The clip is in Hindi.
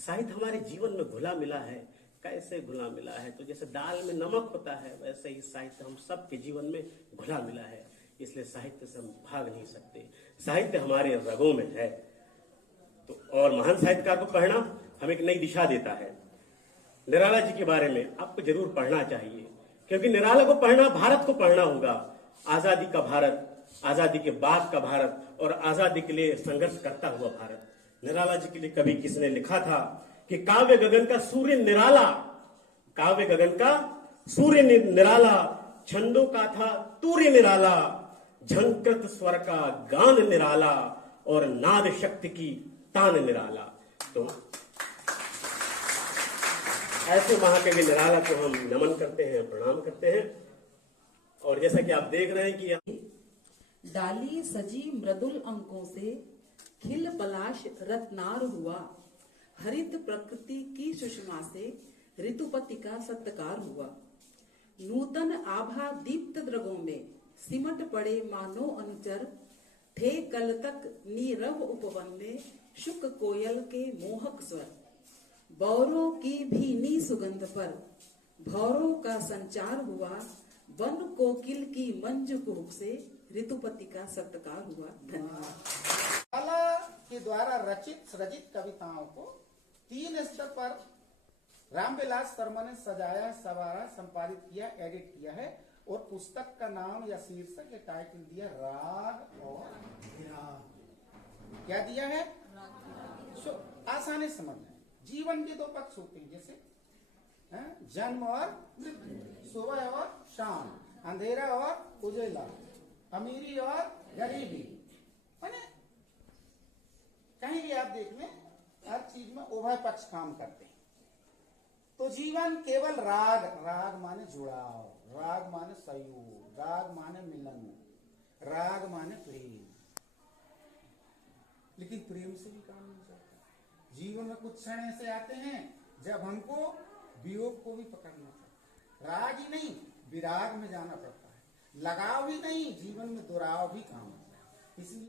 साहित्य हमारे जीवन में घुला मिला है। कैसे घुला मिला है? तो जैसे दाल में नमक होता है, वैसे ही साहित्य हम सबके जीवन में घुला मिला है। इसलिए साहित्य से हम भाग नहीं सकते। साहित्य हमारे रगों में है। तो और महान साहित्यकार को पढ़ना हमें एक नई दिशा देता है। निराला जी के बारे में आपको जरूर पढ़ना चाहिए, क्योंकि निराला को पढ़ना भारत को पढ़ना होगा। आजादी का भारत, आजादी के बाद का भारत और आजादी के लिए संघर्ष करता हुआ भारत। निराला जी के लिए कवि किसने लिखा था कि काव्य गगन का सूर्य निराला, काव्य गगन का सूर्य निराला, छंदों का था तूर्य निराला, झंकृत स्वर का गान निराला और नाद शक्ति की तान निराला। तो ऐसे महाकवि निराला को हम नमन करते हैं, प्रणाम करते हैं। और जैसा कि आप देख रहे हैं कि डाली सजी मृदुल अंकों से खिल पलाश रत्नार हुआ, हरित प्रकृति की सुषमा से ऋतुपति का सत्कार हुआ। नूतन आभा दीप्त द्रगों में सिमट पड़े मानो अनुचर, थे कल तक नीरव उपवन में शुक कोयल के मोहक स्वर। बौरों की भीनी सुगंध पर भौरों का संचार हुआ, वन कोकिल की मंजू कुहुक से ऋतुपति का सत्कार हुआ। धन्यवाद। कला के द्वारा रचित सृजित कविताओं को 3 स्तर पर रामविलास शर्मा ने सजाया, सवारा, संपादित किया, एडिट किया है। और पुस्तक का नाम या शीर्षक या टाइटल दिया राग और विराग। क्या दिया है? आसानी समझ में। जीवन के 2 पक्ष होते हैं, जैसे जन्म और मृत्यु, सुबह और शाम, अंधेरा और उजेला, अमीरी और गरीबी। माने कहीं भी आप देख लें, हर चीज में उभय पक्ष काम करते हैं। तो जीवन केवल राग, राग माने जुड़ाव, राग माने सहयोग, राग माने मिलन, राग माने प्रेम। लेकिन प्रेम से भी काम नहीं चलता। जीवन में कुछ क्षण ऐसे आते हैं जब हमको वियोग को भी पकड़ना पड़ता है। राग ही नहीं, विराग में जाना पड़ता है। लगाव ही नहीं, जीवन में दुराव भी काम होता है। इसलिए